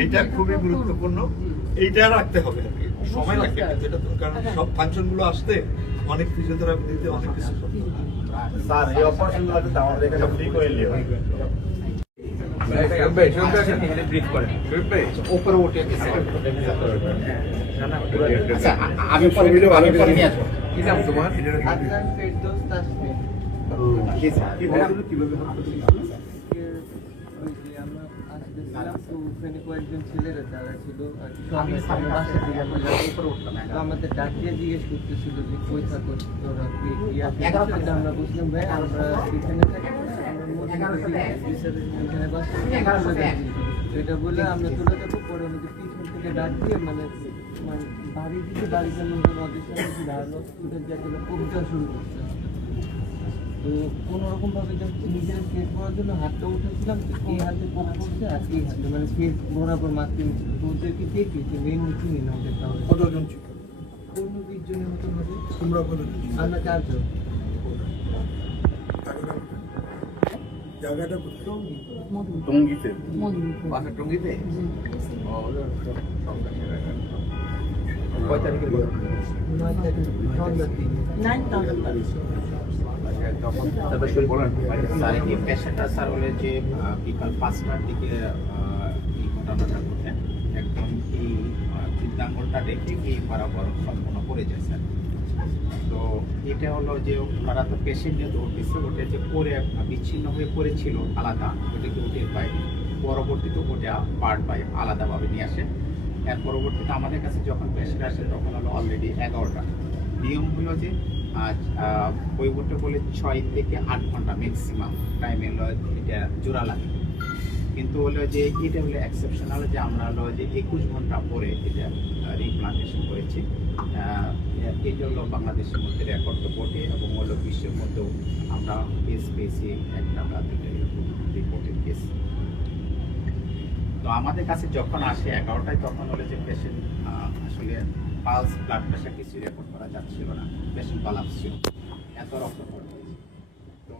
এইটা খুবই গুরুত্বপূর্ণ এইটা রাখতে হবে। সময় লাগে কিন্তু এটা তো কারণ সব ফাংশনগুলো আসতে অনেক ফিজিওথেরাপি দিতে অনেক কিছু হয়। স্যার এই অপারেশনগুলো তো আমাদের এখানে ফ্রি করে আমি পরে নিয়ে আসব। ফেরদৌস তাসফিন জি স্যার? কীভাবে আসতেছিলাম তো ওখানে কয়েকজন ছেলেরা যারা ছিল আর কি আমাদের ডাকিয়ে জিজ্ঞেস করতেছিল যে কই থাকো তোরা কি কি আছে? আমরা বুঝলাম ভাই আমরা এখানে থাকি। আমরা মধ্যে এখানে বাসা তো এটা বলে আমরা চলে যাব পরে আমাদের পিছন থেকে ডাক দিয়ে মানে মানে বাড়ি দিকে বাড়িতে নদীর সাথে ধারণ হসপিটাল যেগুলো কবিতা শুরু করছে। তো কোনো রকম ভাবে নিজের ফেস করার জন্য হাতটা উঠেছিলাম এই হাতে কোপ করছে আর এই হাতে মানে ফেস বরাবর মারতে নিচ্ছিল তো ওদেরকে দেখি যে মেন চিনি না ওদের তাহলে? কতজন ছিল? পনেরো বিশ জনের মতন হবে। তোমরা কতজন আমরা চারজন। জায়গাটা? টঙ্গিতে। বাসা টঙ্গিতে? নয় তারিখে সন্ধ্যা তিন নাইন থাউজেন্ড স্যার, এই পেশেন্টটা স্যার হলে যে বিকাল পাঁচটার দিকে এই ঘটে। একদম এই বৃদ্ধাঙ্গলটা রেখে এই বরাবর সম্পূর্ণ যায় স্যার। তো এটা হলো যে, ওনারা তো পেশেন্ট নিয়ে দৌড়তেছে ওটা যে পরে বিচ্ছিন্ন হয়ে পড়েছিল, আলাদা ওটাকে উঠে পায়। পরবর্তীতে ওটা পার্ট বাই আলাদাভাবে নিয়ে আসে। এর পরবর্তীতে আমাদের কাছে যখন পেশেন্ট আসে, তখন হলো অলরেডি এগারোটা। নিয়ম হলো যে আজ পড়তে বলে ছয় থেকে আট ঘণ্টা ম্যাক্সিমাম টাইম হলো এটা জোড়া লাগে। কিন্তু হলো যে এটা হলো এক্সেপশনাল যে আমরা হলো যে একুশ ঘণ্টা পরে এটা রিপ্লান্টেশন করেছি। এটা হলো বাংলাদেশের মধ্যে রেকর্ড তো বটে এবং হলো বিশ্বের মধ্যেও আমরা কেস পেয়েছি একটা বা দুটো এরকম কেস তো আমাদের কাছে যখন আসে এগারোটায় তখন হলো যে পেশেন্ট আসলে পালস ব্লাড প্রেশার কিছু রেকর্ড করা যাচ্ছিল না। পেশেন্ট পালাপস ছিল। এত রক্ত পড়ে তো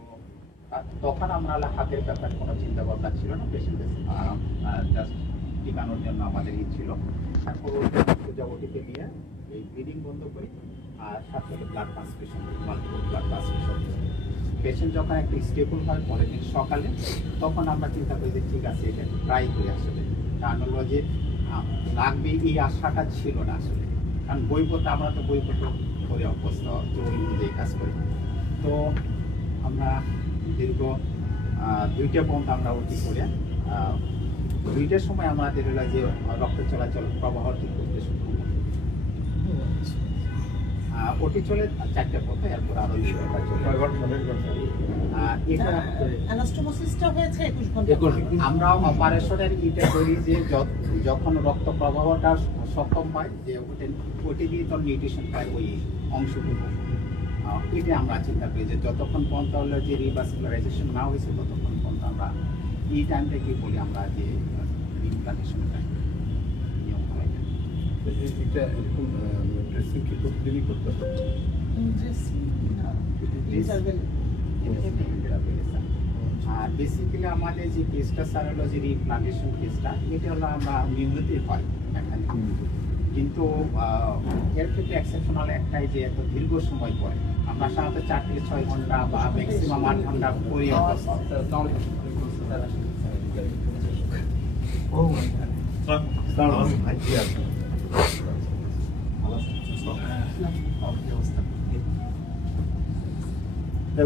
তখন আমরা হাতের ব্যাপারে কোনো চিন্তা ভাবনা ছিল না। পেশেন্ট জাস্ট টিকানোর জন্য আমাদের ই ছিল। প্রজাপতিকে নিয়ে এই ব্লিডিং বন্ধ করি আর সাথে blood transfusion multiple blood transfusion patient যখন একটু স্টেবল হয় পরের দিন সকালে তখন আমরা চিন্তা করি যে ঠিক আছে এটা ট্রাই করি আসলে আহ, লাগবে এই আশাটা ছিল না আসলে। কারণ বই পড়তে, আমরা তো বই পড়তে করে অভ্যস্ত তো ওই অনুযায়ী কাজ করি। তো আমরা দীর্ঘ দুইটা পর্যন্ত আমরা ওটি করে দুইটার সময় আমাদের হলো যে রক্ত চলাচল প্রবাহ ঠিক করতে শুরু করব ওটি চলে চারটে পথে এরপর আরও দুই ঘণ্টা চলে। অ্যানাস্টোমোসিসটা হয়েছে একুশ ঘণ্টা আমরা অপারেশনের ইটা করি যে যখন রক্ত প্রবাহটা সক্ষম হয় যে ওটা ওটি দিয়ে তো নিউট্রিশন পায় ওই অংশটুকু। এটা আমরা চিন্তা করি যে যতক্ষণ পর্যন্ত হলো যে রিভাস্কুলারাইজেশন না হয়েছে ততক্ষণ পর্যন্ত আমরা এই টাইমটা কি বলি আমরা যে রিপ্লান্টেশন টাইম নিয়ম হয় এটা এরকম ড্রেসিং কি প্রতিদিনই করতে হবে আর বেসিক্যালি আমাদের যে কেসটা স্যার হলো যে রিপ্লান্টেশন কেসটা এটা হলো আমরা নিয়মিতই হয় এখানে কিন্তু আহ, এর ক্ষেত্রে এক্সেপশনাল একটাই যে এত দীর্ঘ সময় পরে আমরা সাধারণত চার থেকে ছয় ঘণ্টা বা ম্যাক্সিমাম আট ঘণ্টা করি। ও ভাই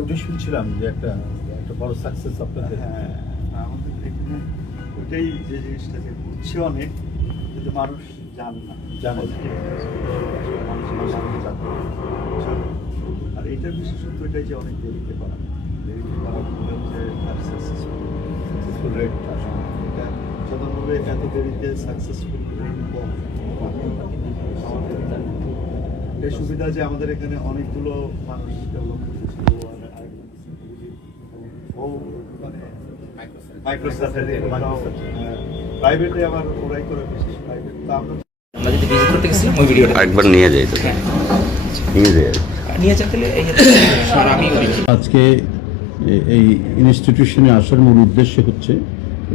ওটা শুনছিলাম যে একটা একটা বড় সাকসেস আপনাদের। হ্যাঁ আমাদের এখানে ওটাই যে জিনিসটা যে বুঝছে অনেক কিন্তু মানুষ জানে না জানে। আর এটার বিশেষত্ব এটাই যে অনেক দেরিতে করা। দেরিতে করার ফলে হচ্ছে তার সাকসেসফুল সাকসেসফুল রেট এটা সাধারণভাবে এত দেরিতে সাকসেসফুল রেট কম আমাদের সুবিধা যে আমাদের এখানে অনেকগুলো মানুষ ডেভেলপ করতেছিল একবার নিয়ে যাই তো। আজকে এই ইনস্টিটিউশনে আসার মূল উদ্দেশ্য হচ্ছে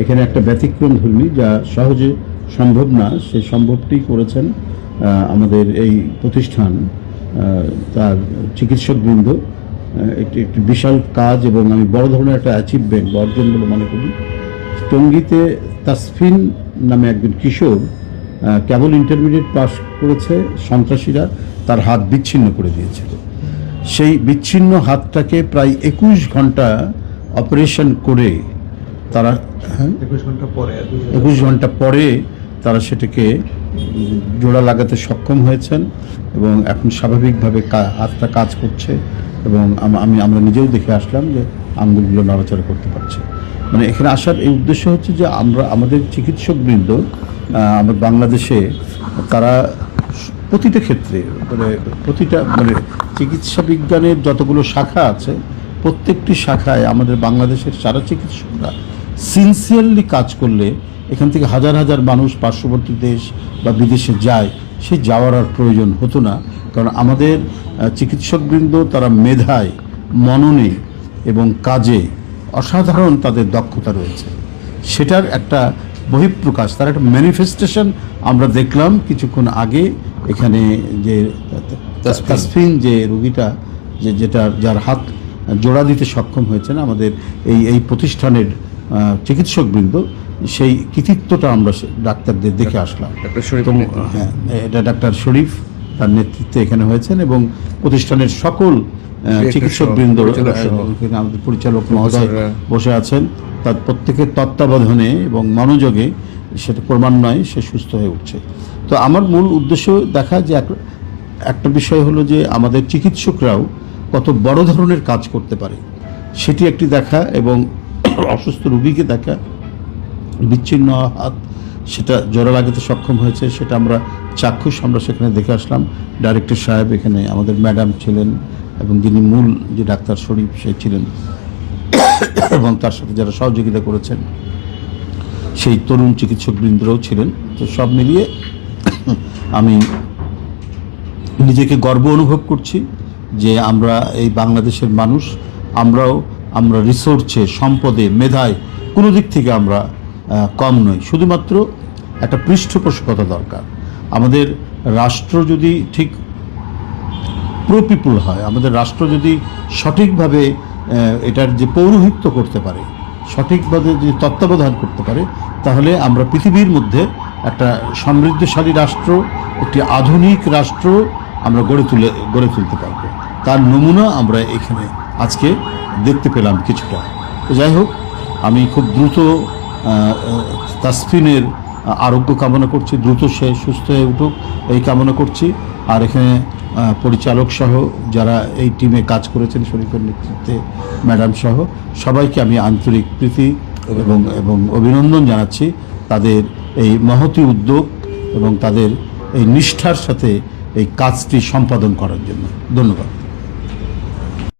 এখানে একটা ব্যতিক্রম ধর্মী যা সহজে সম্ভব না সে সম্ভবটি করেছেন আমাদের এই প্রতিষ্ঠান তার চিকিৎসকবৃন্দ একটি একটি বিশাল কাজ এবং আমি বড় ধরনের একটা অ্যাচিভমেন্ট বা অর্জন বলে মনে করি। টঙ্গীতে তাসফিন নামে একজন কিশোর কেবল ইন্টারমিডিয়েট পাস করেছে সন্ত্রাসীরা তার হাত বিচ্ছিন্ন করে দিয়েছিল। সেই বিচ্ছিন্ন হাতটাকে প্রায় একুশ ঘণ্টা অপারেশন করে তারা হ্যাঁ? একুশ ঘণ্টা পরে একুশ ঘণ্টা পরে। তারা সেটাকে জোড়া লাগাতে সক্ষম হয়েছেন এবং এখন স্বাভাবিকভাবে হাতটা কাজ করছে। এবং আমি আমরা নিজেও দেখে আসলাম যে আঙ্গুলগুলো নড়াচড়া করতে পারছে। মানে এখানে আসার এই উদ্দেশ্য হচ্ছে যে আমরা, আমাদের চিকিৎসকবৃন্দ আমার বাংলাদেশে তারা প্রতিটা ক্ষেত্রে মানে প্রতিটা মানে চিকিৎসা বিজ্ঞানের যতগুলো শাখা আছে, প্রত্যেকটি শাখায় আমাদের বাংলাদেশের সারা চিকিৎসকরা সিনসিয়ারলি কাজ করলে এখান থেকে হাজার হাজার মানুষ পার্শ্ববর্তী দেশ বা বিদেশে যায়, সে যাওয়ার আর প্রয়োজন হতো না। কারণ আমাদের চিকিৎসকবৃন্দ তারা মেধায় মননে এবং কাজে অসাধারণ তাদের দক্ষতা রয়েছে। সেটার একটা বহিঃপ্রকাশ তার একটা ম্যানিফেস্টেশন আমরা দেখলাম কিছুক্ষণ আগে এখানে যে তাসফিন। যে রুগীটা যে যেটা যার হাত জোড়া দিতে সক্ষম হয়েছেন আমাদের এই এই প্রতিষ্ঠানের চিকিৎসকবৃন্দ সেই কৃতিত্বটা আমরা সে- ডাক্তারদের দেখে আসলাম। হ্যাঁ এটা ডাক্তার শরীফ তার নেতৃত্বে এখানে হয়েছেন এবং প্রতিষ্ঠানের সকল আহ, চিকিৎসকবৃন্দ আমাদের পরিচালক মহোদয় বসে আছেন। তার প্রত্যেকের তত্ত্বাবধানে এবং মনোযোগে সেটা ক্রমান্বয়ে সে সুস্থ হয়ে উঠছে। তো আমার মূল উদ্দেশ্য দেখা যে একটা বিষয় হলো যে আমাদের চিকিৎসকরাও কত বড় ধরনের কাজ করতে পারে সেটি একটি দেখা এবং অসুস্থ রুগীকে দেখা বিচ্ছিন্ন হাত সেটা জোড়া লাগাতে সক্ষম হয়েছে, সেটা আমরা চাক্ষুষ, আমরা সেখানে দেখে আসলাম। ডাইরেক্টর সাহেব এখানে আমাদের ম্যাডাম ছিলেন এবং যিনি মূল যে ডাক্তার শরীফ, সে ছিলেন। এবং তার সাথে যারা সহযোগিতা করেছেন, সেই তরুণ চিকিৎসকবৃন্দরাও ছিলেন। তো সব মিলিয়ে আমি নিজেকে গর্ব অনুভব করছি যে আমরা এই বাংলাদেশের মানুষ, আমরাও, আমরা রিসোর্সে সম্পদে, মেধায়, কোনো দিক থেকে আমরা কম নয়। শুধুমাত্র একটা পৃষ্ঠপোষকতা দরকার। আমাদের রাষ্ট্র যদি ঠিক প্রপিপুল হয়, আমাদের রাষ্ট্র যদি সঠিকভাবে এটার যে পৌরোহিত্য করতে পারে, সঠিকভাবে যদি তত্ত্বাবধান করতে পারে, তাহলে আমরা পৃথিবীর মধ্যে একটা সমৃদ্ধশালী রাষ্ট্র, একটি আধুনিক রাষ্ট্র আমরা গড়ে তুলে, গড়ে তুলতে পারব। তার নমুনা আমরা এখানে আজকে দেখতে পেলাম কিছুটা। যাই হোক, আমি খুব দ্রুত তাসফিনের আরোগ্য কামনা করছি। দ্রুত সে সুস্থ হয়ে উঠুক, এই কামনা করছি। আর এখানে পরিচালক সহ যারা এই টিমে কাজ করেছেন, শরীফের নেতৃত্বে ম্যাডাম সহ, সবাইকে আমি আন্তরিক প্রীতি এবং এবং অভিনন্দন জানাচ্ছি তাদের এই মহতি উদ্যোগ এবং তাদের এই নিষ্ঠার সাথে এই কাজটি সম্পাদন করার জন্য। ধন্যবাদ।